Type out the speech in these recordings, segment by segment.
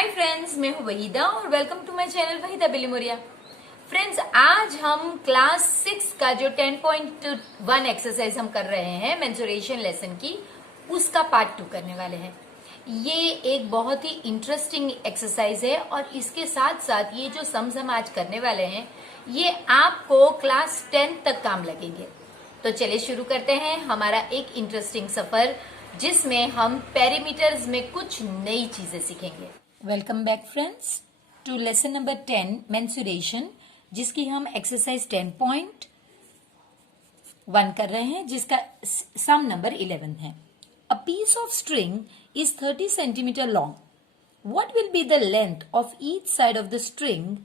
Hi friends, मैं हूं वहीदा और welcome to my channel Waheeda Bilimoria. Friends, आज हम क्लास 6 का जो 10.1 एक्सरसाइज हम कर रहे हैं मेंसुरेशन लेसन की, उसका पार्ट 2 करने वाले हैं। ये एक बहुत ही इंटरेस्टिंग एक्सरसाइज है और इसके साथ साथ ये जो सम्स हम आज करने वाले हैं ये आपको क्लास 10 तक काम लगेंगे। तो चलिए शुरू करते हैं हमारा एक इंटरेस्टिंग सफर, जिसमें हम पेरीमीटर्स में कुछ नई चीजें सीखेंगे। Welcome back friends to lesson number 10 mensuration, जिसकी हम एक्सरसाइज 10.1 कर रहे हैं, जिसका सम नंबर 11 है। A piece of string is 30 centimetre long. What will be the length of each side of the string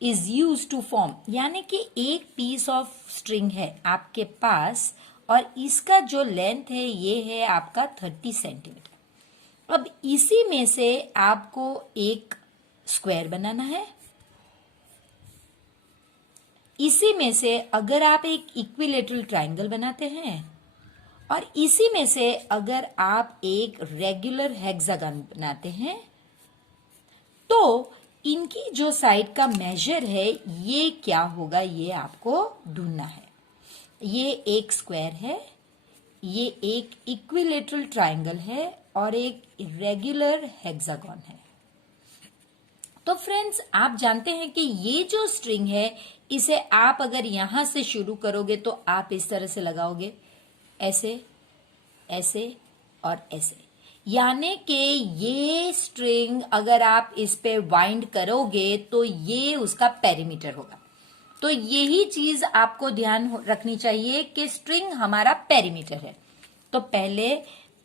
is use to form. यानी कि एक पीस ऑफ स्ट्रिंग है आपके पास और इसका जो लेंथ है ये है आपका 30 सेंटीमीटर। अब इसी में से आपको एक स्क्वायर बनाना है। इसी में से अगर आप एक इक्विलेटरल ट्रायंगल बनाते हैं और इसी में से अगर आप एक रेगुलर हेक्सागन बनाते हैं, तो इनकी जो साइड का मेजर है ये क्या होगा, ये आपको ढूंढना है। ये एक स्क्वायर है, ये एक इक्विलेटरल ट्रायंगल है और एक रेगुलर हेक्सागन है। तो फ्रेंड्स, आप जानते हैं कि ये जो स्ट्रिंग है इसे आप अगर यहां से शुरू करोगे तो आप इस तरह से लगाओगे, ऐसे, ऐसे और ऐसे। यानी कि ये स्ट्रिंग अगर आप इस पे वाइंड करोगे तो ये उसका पेरीमीटर होगा। तो यही चीज आपको ध्यान रखनी चाहिए कि स्ट्रिंग हमारा पेरीमीटर है। तो पहले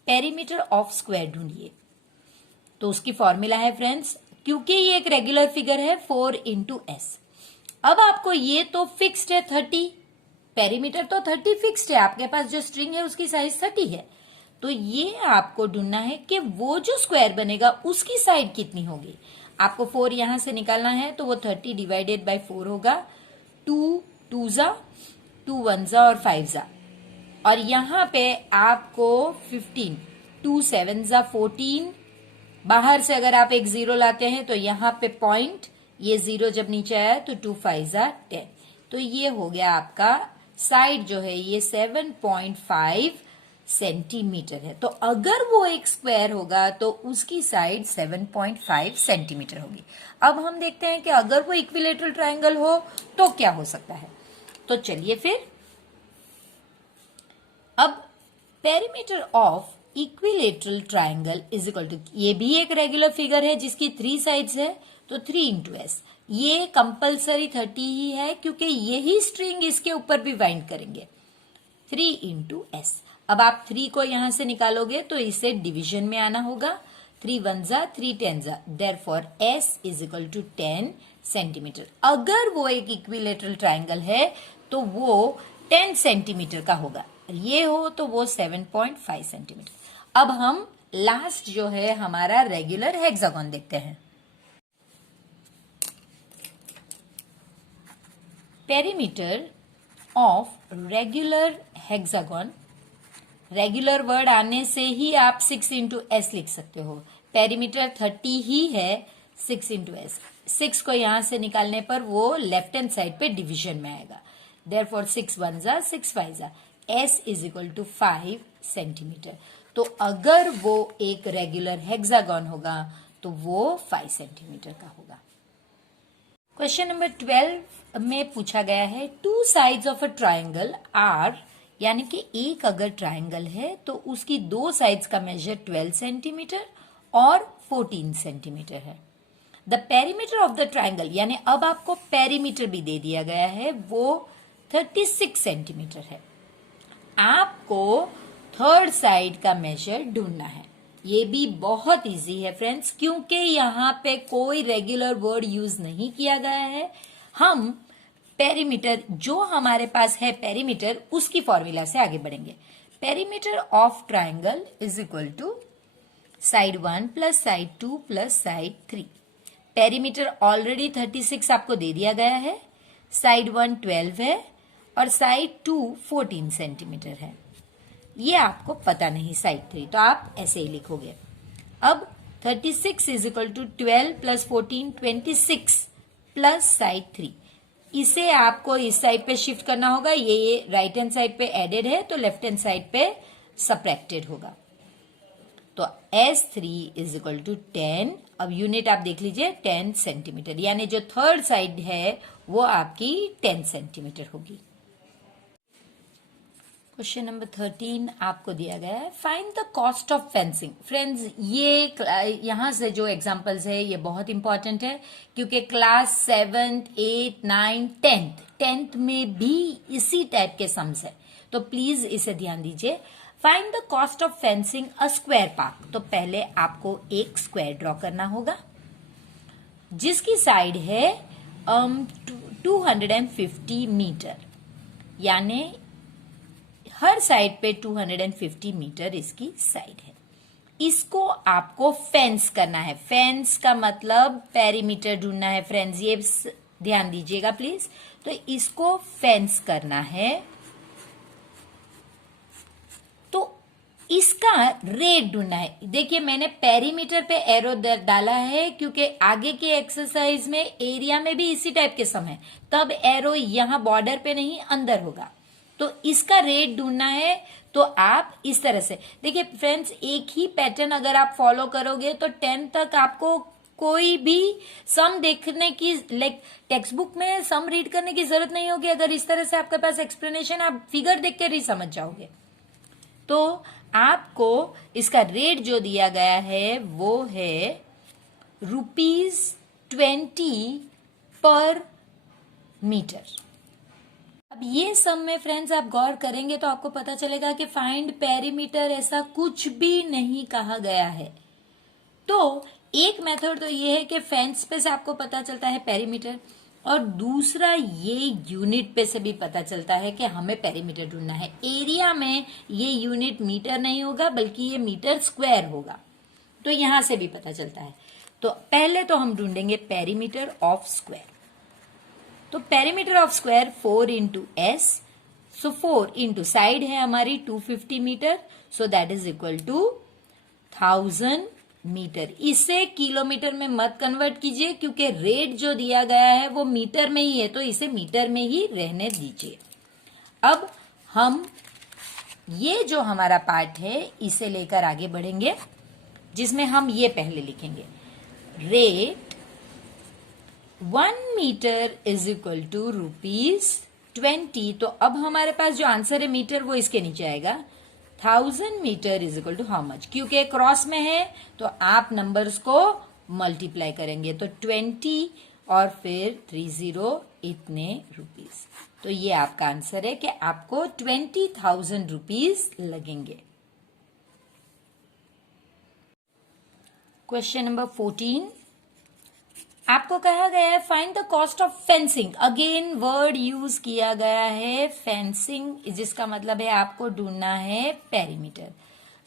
पेरीमीटर ऑफ स्क्वायर ढूंढिए। तो उसकी फॉर्मूला है फ्रेंड्स, क्योंकि ये एक रेगुलर फिगर है, 4 इंटू एस। अब आपको ये तो फिक्स्ड है 30, पेरीमीटर तो 30 फिक्स्ड है, आपके पास जो स्ट्रिंग है उसकी साइज 30 है। तो ये आपको ढूंढना है कि वो जो स्क्वायर बनेगा उसकी साइड कितनी होगी। आपको 4 यहां से निकालना है, तो वो 30 डिवाइडेड बाय 4 होगा। 2 2 जा, 2 1 जा और 5 जा, और यहां पे आपको 15, 2 7 जा 14। बाहर से अगर आप एक 0 लाते हैं तो यहां पे पॉइंट, ये 0 जब नीचे आया तो 2 5 जा 10। तो ये हो गया आपका साइड जो है ये 7.5 सेंटीमीटर है। तो अगर वो एक स्क्वायर होगा तो उसकी साइड 7.5 सेंटीमीटर होगी। अब हम देखते हैं कि अगर वो इक्विलेटरल ट्रायंगल हो तो क्या हो सकता है। तो चलिए फिर, अब perimeter of equilateral triangle is equal to, ये भी एक रेगुलर फिगर है जिसकी 3 साइड्स है, तो 3 इंटू एस। ये कंपल्सरी 30 ही है क्योंकि यही स्ट्रिंग इसके ऊपर भी वाइंड करेंगे। 3 इंटू एस। अब आप 3 को यहां से निकालोगे तो इसे डिवीजन में आना होगा। 3 1 जा, 3 10 जा, therefore S is equal to 10 centimetre. अगर वो एक इक्विलेटरल ट्रायंगल है तो वो 10 सेंटीमीटर का होगा, ये हो तो वो 7.5 सेंटीमीटर। अब हम लास्ट जो है हमारा रेगुलर हेक्सागन देखते हैं। Perimeter of regular hexagon, regular word आने से ही आप 6 इंटू एस लिख सकते हो। पेरीमीटर 30 ही है, 6 इंटू एस। 6 को यहां से निकालने पर वो लेफ्ट हैंड साइड पे डिवीजन में आएगा। देयरफॉर 6 1 जा, 6 5 जा, S is equal to 5 centimetre. तो अगर वो एक रेगुलर हेक्सागन होगा तो वो 5 सेंटीमीटर का होगा। क्वेश्चन नंबर 12 में पूछा गया है, 2 sides of a triangle are, यानी कि एक अगर ट्रायंगल है तो उसकी 2 साइड्स का मेजर 12 सेंटीमीटर और 14 सेंटीमीटर है। The perimeter of the triangle, यानी अब आपको पेरीमीटर भी दे दिया गया है, वो 36 सेंटीमीटर है। आपको थर्ड साइड का मेजर ढूंढना है। ये भी बहुत इजी है फ्रेंड्स, क्योंकि यहाँ पे कोई रेगुलर वर्ड यूज नहीं किया गया है। हम पेरीमीटर जो हमारे पास है पेरीमीटर, उसकी फॉर्मूला से आगे बढ़ेंगे। Perimeter of triangle is equal to side 1 plus side 2 plus side 3। Perimeter already 36 आपको दे दिया गया है, साइड 1 12 है और साइड 2 14 सेंटीमीटर है। ये आपको पता नहीं साइड 3, तो आप ऐसे ही लिखोगे। अब 36 is equal to 12 plus 14 26 plus side 3। इसे आपको इस साइड पे शिफ्ट करना होगा, ये राइट हैंड साइड पे एडेड है तो लेफ्ट हैंड साइड पे सबट्रैक्टेड होगा। तो S3 इज इक्वल टू 10। अब यूनिट आप देख लीजिए 10 सेंटीमीटर, यानी जो थर्ड साइड है वो आपकी 10 सेंटीमीटर होगी। क्वेश्चन नंबर 13 आपको दिया गया है, find the cost of fencing. Friends ये यहां से जो एग्जांपल्स है ये बहुत इंपॉर्टेंट है, क्योंकि class 7th 8th 9th 10th में भी इसी टाइप के सम्स है, तो प्लीज इसे ध्यान दीजिए। Find the cost of fencing a square park. तो पहले आपको एक स्क्वायर ड्रॉ करना होगा जिसकी साइड है 250 मीटर, यानी हर साइड पे 250 मीटर इसकी साइड है। इसको आपको फेंस करना है। फेंस का मतलब पेरीमीटर ढूंढना है फ्रेंड्स, ये ध्यान दीजिएगा प्लीज। तो इसको फेंस करना है, तो इसका रेट ढूंढना है। देखिए मैंने पेरीमीटर पे एरो डाला है क्योंकि आगे के एक्सरसाइज में एरिया में भी इसी टाइप के सम है, तब एरो यहां बॉर्डर पे नहीं अंदर होगा। तो इसका रेट ढूंढना है, तो आप इस तरह से देखिए फ्रेंड्स, एक ही पैटर्न अगर आप फॉलो करोगे तो 10 तक आपको कोई भी सम देखने की, लाइक टेक्स्ट बुक में सम रीड करने की जरूरत नहीं होगी। अगर इस तरह से आपके पास एक्सप्लेनेशन, आप फिगर देख कर ही समझ जाओगे। तो आपको इसका रेट जो दिया गया है वो है ₹20 पर मीटर। अब ये सम में फ्रेंड्स आप गौर करेंगे तो आपको पता चलेगा कि फाइंड पेरीमीटर ऐसा कुछ भी नहीं कहा गया है। तो एक मेथड तो ये है कि फेंस पे से आपको पता चलता है पेरीमीटर, और दूसरा ये यूनिट पे से भी पता चलता है कि हमें पेरीमीटर ढूंढना है। एरिया में ये यूनिट मीटर नहीं होगा बल्कि ये मीटर स्क्वायर होगा, तो यहां से भी पता चलता है। तो पहले तो हम ढूंढेंगे पेरीमीटर ऑफ स्क्वायर। तो perimeter of square 4 into S, so 4 into side है हमारी 250 metre, so that is equal to 1000 metre. इसे किलोमीटर में मत कन्वर्ट कीजिए क्योंकि रेट जो दिया गया है वो मीटर में ही है, तो इसे मीटर में ही रहने दीजिए। अब हम ये जो हमारा पार्ट है इसे लेकर आगे बढ़ेंगे, जिसमें हम ये पहले लिखेंगे, rate 1 metre is equal to ₹20। तो अब हमारे पास जो आंसर है मीटर वो इसके नीचे आएगा। 1000 metre is equal to how much, क्योंकि क्रॉस में है तो आप नंबर्स को मल्टीप्लाई करेंगे, तो 20 और फिर 30 इतने रुपीस। तो ये आपका आंसर है कि आपको 20,000 रुपीस लगेंगे। क्वेश्चन नंबर 14 आपको कहा गया है find the cost of fencing. Again word use किया गया है फेंसिंग, जिसका मतलब है आपको ढूंढना है perimeter.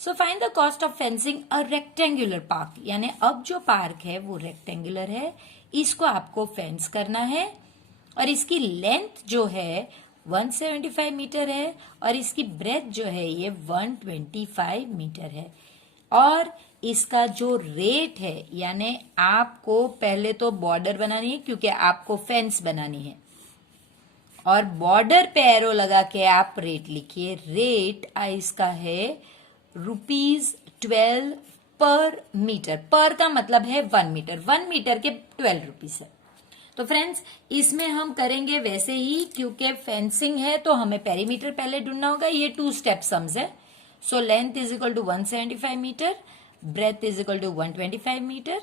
So find the cost of fencing a rectangular park, यानी अब जो पार्क है वो रेक्टेंगुलर है, इसको आपको फेंस करना है, और इसकी लेंथ जो है 175 मीटर है और इसकी ब्रेथ जो है ये 125 मीटर है। और इसका जो रेट है, यानी आपको पहले तो बॉर्डर बनानी है क्योंकि आपको फेंस बनानी है, और बॉर्डर पे एरो लगा के आप रेट लिखिए। रेट इसका है ₹12 पर मीटर। पर का मतलब है 1 मीटर, 1 मीटर के 12 रुपीस है। तो फ्रेंड्स इसमें हम करेंगे वैसे ही, क्योंकि फेंसिंग है तो हमें पेरीमीटर पहले ढूंढना होगा। ये 2 स्टेप सम्स है। So length is equal to 175 metre, breadth is equal to 125 meter.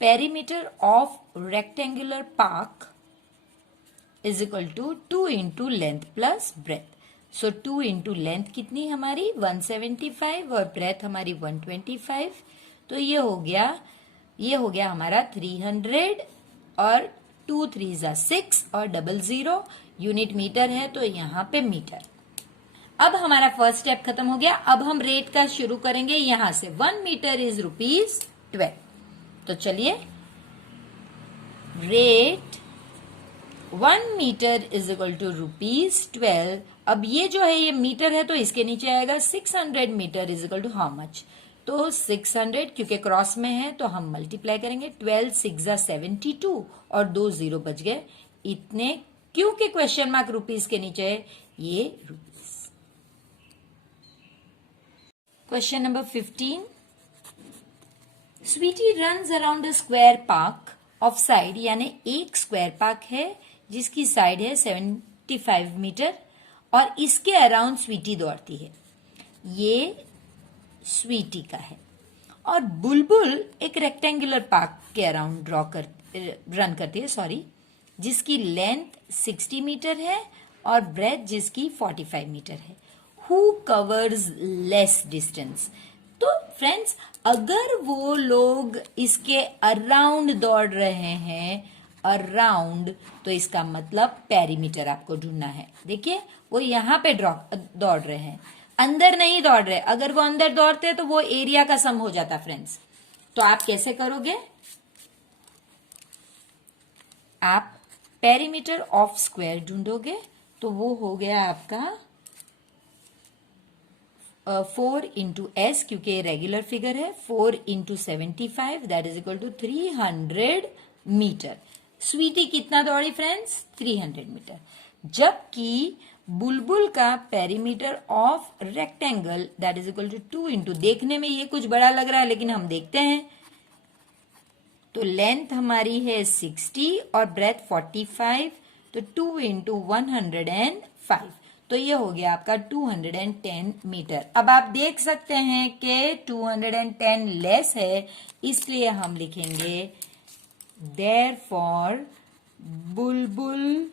Perimeter of rectangular park is equal to 2 into length plus breadth. So 2 into length कितनी हमारी 175 और breadth हमारी 125। तो ये हो गया हमारा 300 और 2 3 6 और 00 यूनिट मीटर है, तो यहाँ पे मीटर। अब हमारा फर्स्ट स्टेप खत्म हो गया। अब हम रेट का शुरू करेंगे यहां से। 1 मीटर इज ₹12। तो चलिए, rate 1 metre is equal to ₹12। अब ये जो है ये मीटर है तो इसके नीचे आएगा 600 metre is equal to how much, तो 600 क्योंकि क्रॉस में है तो हम मल्टीप्लाई करेंगे। 12 6 72 और 2 0 बच गए इतने, क्योंकि क्वेश्चन मार्क रुपीस के नीचे है, ये rupees. Question number 15, Sweety runs around a square park of side, यानी एक स्क्वायर पार्क है जिसकी साइड है 75 मीटर और इसके अराउंड स्वीटी दौड़ती है। ये स्वीटी का है। और बुलबुल एक रेक्टेंगुलर पार्क के अराउंड रन करती है, जिसकी लेंथ 60 मीटर है और ब्रेथ जिसकी 45 मीटर है। Who covers less distance? तो फ्रेंड्स, अगर वो लोग इसके अराउंड दौड़ रहे हैं, अराउंड, तो इसका मतलब पेरीमीटर आपको ढूंढना है। देखिए वो यहां पे दौड़ रहे हैं, अंदर नहीं दौड़ रहे। अगर वो अंदर दौड़ते तो वो एरिया का सम हो जाता फ्रेंड्स। तो आप कैसे करोगे? आप पेरीमीटर ऑफ स्क्वायर ढूंढोगे, तो वो हो गया आपका 4 इंटू एस, क्योंकि रेगुलर फिगर है। 4 into 75 that is equal to 300 metre. Sweety कितना दौड़ी फ्रेंड्स? 300 मीटर। जबकि बुलबुल का perimeter of rectangle that is equal to 2 into, देखने में ये कुछ बड़ा लग रहा है लेकिन हम देखते हैं तो लेंथ हमारी है 60 और ब्रेथ 45, तो 2 इंटू 105, तो ये हो गया आपका 210 मीटर। अब आप देख सकते हैं कि 210 लेस है, इसलिए हम लिखेंगे therefore बुलबुल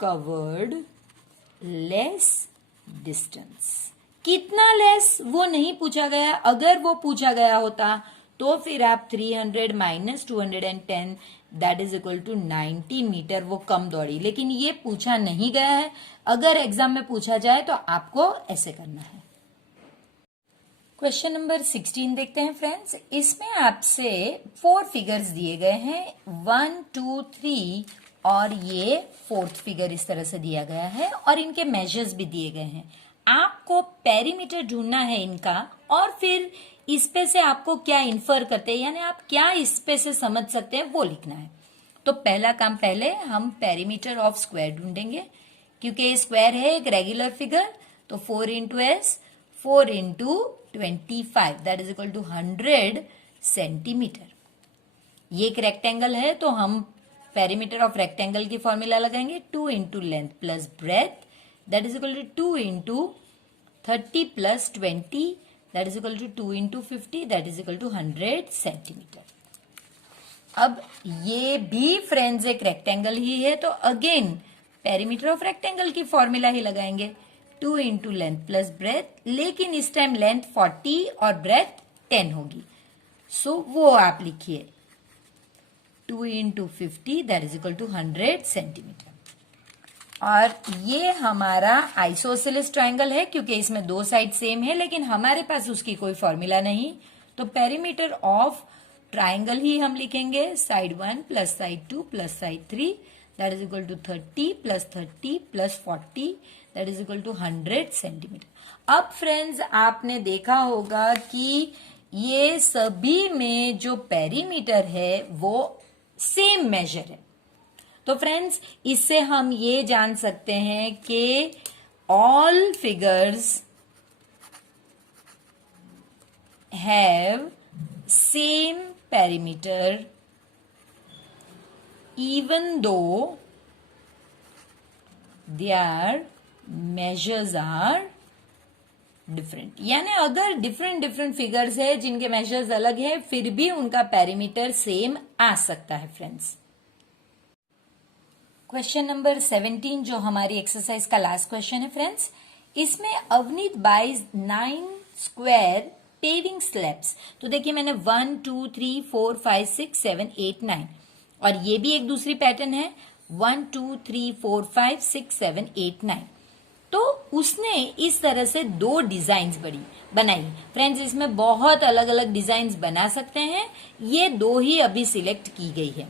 कवर्ड लेस डिस्टेंस। कितना लेस वो नहीं पूछा गया। अगर वो पूछा गया होता तो फिर आप 300 minus 210 that is equal to 90 metre वो कम दौड़ी, लेकिन ये पूछा नहीं गया है। अगर एग्जाम में पूछा जाए तो आपको ऐसे करना है। क्वेश्चन नंबर 16 देखते हैं फ्रेंड्स। इसमें आपसे 4 फिगर्स दिए गए हैं, 1 2 3, और ये 4th फिगर इस तरह से दिया गया है और इनके मेजर्स भी दिए गए हैं। आपको पेरीमीटर ढूंढना है इनका, और फिर इस पे से आपको क्या इन्फर करते हैं, यानी आप क्या इस पे से समझ सकते हैं वो लिखना है। तो पहला काम, पहले हम पेरीमीटर ऑफ स्क्वायर ढूंढेंगे, क्योंकि स्क्वायर है एक रेगुलर फिगर। तो 4 into S, 4 into 25 that is equal to 100 centimetre. ये एक रेक्टेंगल है तो हम पेरीमीटर ऑफ रेक्टेंगल की फॉर्मूला लगाएंगे, 2 into length plus breadth that is equal to 2 into 30 plus 20 that is equal to 2 into 50 that is equal to 100 centimetre. अब ये भी फ्रेंड्स एक रेक्टेंगल ही है, तो अगेन पेरीमीटर ऑफ रेक्टेंगल की फॉर्मूला ही लगाएंगे, 2 इंटू लेंथ प्लस ब्रेथ, लेकिन इस टाइम लेंथ 40 और ब्रेथ 10 होगी। सो वो आप लिखिए 2 into 50 that is equal to 100 centimetre. और ये हमारा आइसोसेलेस ट्राइंगल है, क्योंकि इसमें 2 साइड सेम है, लेकिन हमारे पास उसकी कोई फॉर्मूला नहीं, तो पेरीमीटर ऑफ ट्राइंगल ही हम लिखेंगे, side 1 plus side 2 plus side 3 that is equal to 30 plus 30 plus 40 that is equal to 100 centimetre. अब फ्रेंड्स आपने देखा होगा कि ये सभी में जो पेरीमीटर है वो सेम मेजर है। तो फ्रेंड्स इससे हम ये जान सकते हैं कि all figures have same perimeter even though their measures are different. यानी अगर डिफरेंट फिगर्स है जिनके मेजर्स अलग है, फिर भी उनका पेरीमीटर सेम आ सकता है फ्रेंड्स। क्वेश्चन नंबर 17 जो हमारी एक्सरसाइज का लास्ट क्वेश्चन है फ्रेंड्स, इसमें Avneet buys 9 square paving slabs. तो देखिए मैंने 1 2 3 4 5 6 7 8 9, और ये भी एक दूसरी पैटर्न है 1 2 3 4 5 6 7 8 9। तो उसने इस तरह से 2 डिजाइन्स बनाई फ्रेंड्स। इसमें बहुत अलग अलग डिजाइन्स बना सकते हैं, ये 2 ही अभी सिलेक्ट की गई है।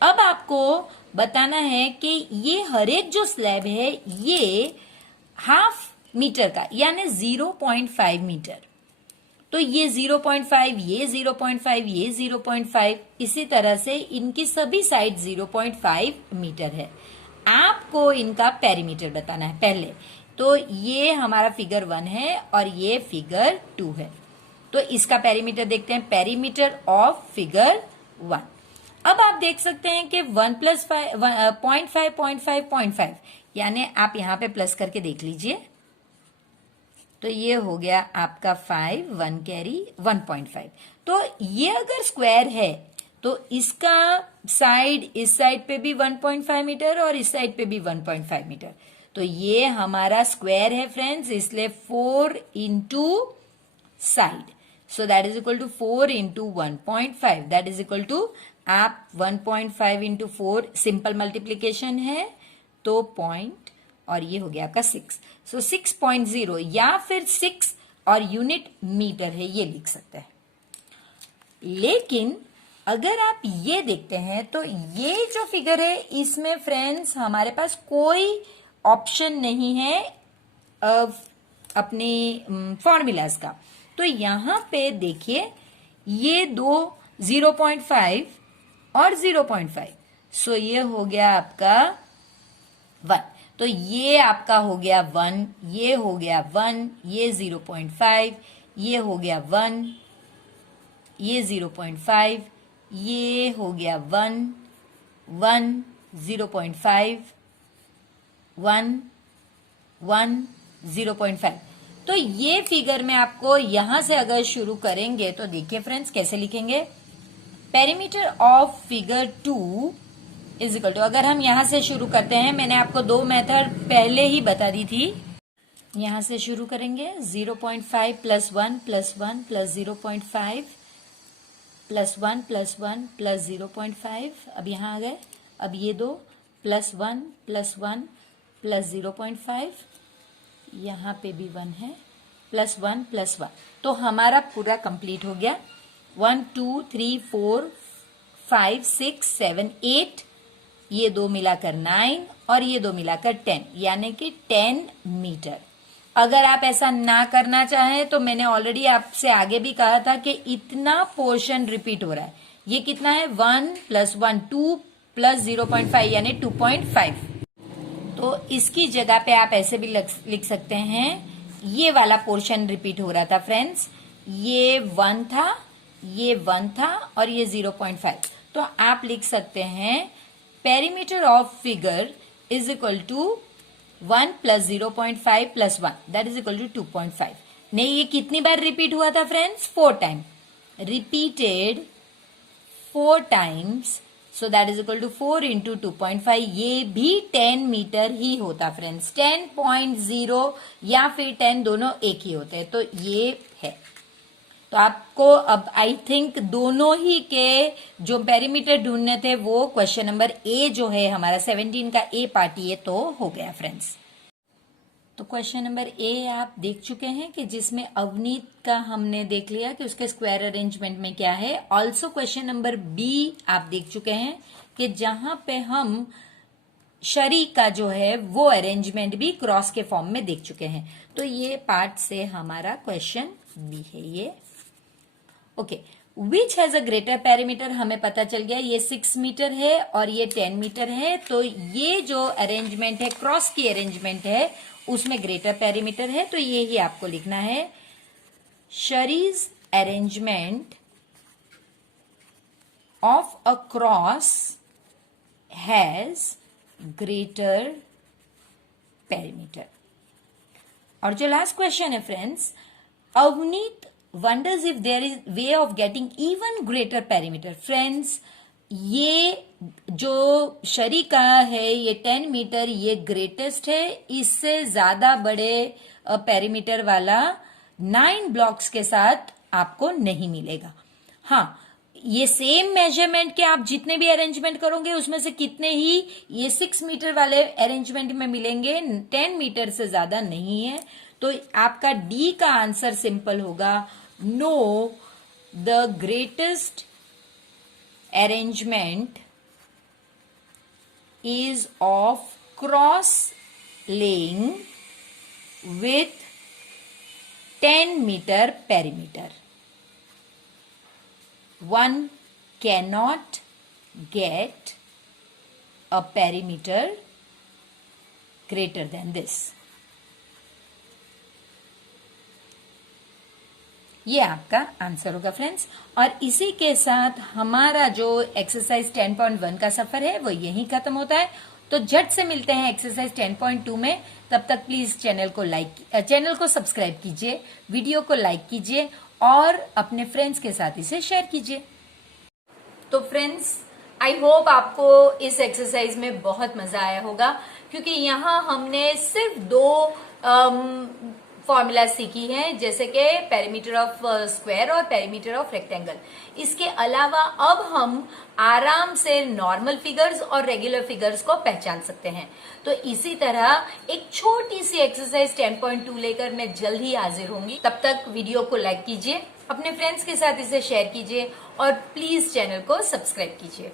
अब आपको बताना है कि ये हर एक जो स्लैब है ये ½ मीटर का, यानी 0.5 मीटर। तो ये 0.5, ये 0.5, ये 0.5, इसी तरह से इनकी सभी साइड 0.5 मीटर है। आपको इनका पेरीमीटर बताना है पहले। तो ये हमारा फिगर 1 है और ये फिगर 2 है। तो इसका पेरीमीटर देखते हैं, पेरीमीटर ऑफ फिगर 1। अब आप देख सकते हैं कि 1 + 0.5, 0.5, 0.5, यानी आप यहां पे प्लस करके देख लीजिए। तो ये हो गया आपका 5, 1 कैरी 1.5। तो ये अगर स्क्वायर है तो इसका साइड, इस साइड पे भी 1.5 मीटर और इस साइड पे भी 1.5 मीटर। तो ये हमारा स्क्वायर है फ्रेंड्स, इसलिए 4 into side, so that is equal to 4 into 1.5, that is equal to, आप 1.5 इंटू 4 सिंपल मल्टीप्लीकेशन है तो पॉइंट, और ये हो गया आपका 6, सो 6.0 या फिर 6 और यूनिट मीटर है, ये लिख सकते हैं। लेकिन अगर आप ये देखते हैं तो ये जो फिगर है इसमें फ्रेंड्स हमारे पास कोई ऑप्शन नहीं है अपने फॉर्मूलाज का। तो यहां पे देखिए ये दो 0.5 और 0.5, सो ये हो गया आपका 1। तो ये आपका हो गया 1, ये हो गया 1, ये 0.5, ये हो गया 1, ये 0.5, ये हो गया 1, 1, 0.5, 1, 1, 0.5। तो ये फिगर में आपको यहां से अगर शुरू करेंगे तो देखिए फ्रेंड्स कैसे लिखेंगे, perimeter of figure 2 is equal to, अगर हम यहां से शुरू करते हैं, मैंने आपको दो मेथड पहले ही बता दी थी। यहां से शुरू करेंगे 0.5 + 1 + 1 + 0.5 + 1 + 1 + 0.5, अब यहां आ गए। अब ये दो +1 + 1 + 0.5, यहां पे भी 1 है, +1 + 1, तो हमारा पूरा कंप्लीट हो गया। 1 2 3 4 5 6 7 8, ये दो मिलाकर 9 और ये दो मिलाकर 10, यानी कि 10 मीटर। अगर आप ऐसा ना करना चाहें तो मैंने ऑलरेडी आपसे आगे भी कहा था कि इतना पोर्शन रिपीट हो रहा है। ये कितना है, 1 + 1 2 + 0.5 यानी 2.5। तो इसकी जगह पे आप ऐसे भी लिख सकते हैं, ये वाला पोर्शन रिपीट हो रहा था फ्रेंड्स, ये 1 था, ये 1 था और ये 0.5। तो आप लिख सकते हैं perimeter of figure is equal to 1 + 0.5 + 1, that is equal to 2.5। नहीं, ये कितनी बार रिपीट हुआ था friends, 4 time, repeated 4 times, so that is equal to 4 into 2.5, ये भी 10 मीटर ही होता फ्रेंड्स। 10.0 या फिर 10 दोनों एक ही होते हैं, तो ये है। तो आपको अब आई थिंक दोनों ही के जो पेरीमीटर ढूंढने थे वो क्वेश्चन नंबर ए जो है हमारा 17 का ए पार्ट ये तो हो गया फ्रेंड्स। तो क्वेश्चन नंबर ए आप देख चुके हैं कि जिसमें अवनीत का हमने देख लिया कि उसके स्क्वायर अरेंजमेंट में क्या है। ऑल्सो क्वेश्चन नंबर बी आप देख चुके हैं कि जहां पे हम शरी का जो है वो अरेंजमेंट भी क्रॉस के फॉर्म में देख चुके हैं। तो ये पार्ट से हमारा क्वेश्चन बी है ये। Okay, which has a greater perimeter, हमें पता चल गया ये 6 मीटर है और ये 10 मीटर है। तो ये जो अरेंजमेंट है क्रॉस की अरेंजमेंट है उसमें ग्रेटर पेरीमीटर है, तो ये ही आपको लिखना है, शरीज arrangement of a cross has greater perimeter. और जो लास्ट क्वेश्चन है friends, Avneet wonders if there is way of getting even greater perimeter। Friends, ये जो शरी का है ये 10 मीटर ये ग्रेटेस्ट है, इससे ज्यादा बड़े पेरीमीटर वाला 9 ब्लॉक्स के साथ आपको नहीं मिलेगा। हाँ, ये सेम मेजरमेंट के आप जितने भी अरेंजमेंट करोगे उसमें से कितने ही ये 6 मीटर वाले अरेंजमेंट में मिलेंगे, 10 मीटर से ज्यादा नहीं है। तो आपका डी का आंसर सिंपल होगा, know the greatest arrangement is of cross laying with 10 meter perimeter। one cannot get a perimeter greater than this. ये आपका आंसर होगा फ्रेंड्स। और इसी के साथ हमारा जो एक्सरसाइज 10.1 का सफर है वो यहीं खत्म होता है। तो झट से मिलते हैं एक्सरसाइज 10.2 में। तब तक प्लीज चैनल को सब्सक्राइब कीजिए, वीडियो को लाइक कीजिए और अपने फ्रेंड्स के साथ इसे शेयर कीजिए। तो फ्रेंड्स, आई होप आपको इस एक्सरसाइज में बहुत मजा आया होगा, क्योंकि यहाँ हमने सिर्फ 2 फॉर्मूला सीखी हैं, जैसे कि पेरीमीटर ऑफ स्क्वायर और पेरीमीटर ऑफ रेक्टेंगल। इसके अलावा अब हम आराम से नॉर्मल फिगर्स और रेगुलर फिगर्स को पहचान सकते हैं। तो इसी तरह एक छोटी सी एक्सरसाइज 10.2 लेकर मैं जल्द ही हाजिर होंगी। तब तक वीडियो को लाइक कीजिए, अपने फ्रेंड्स के साथ इसे शेयर कीजिए और प्लीज चैनल को सब्सक्राइब कीजिए।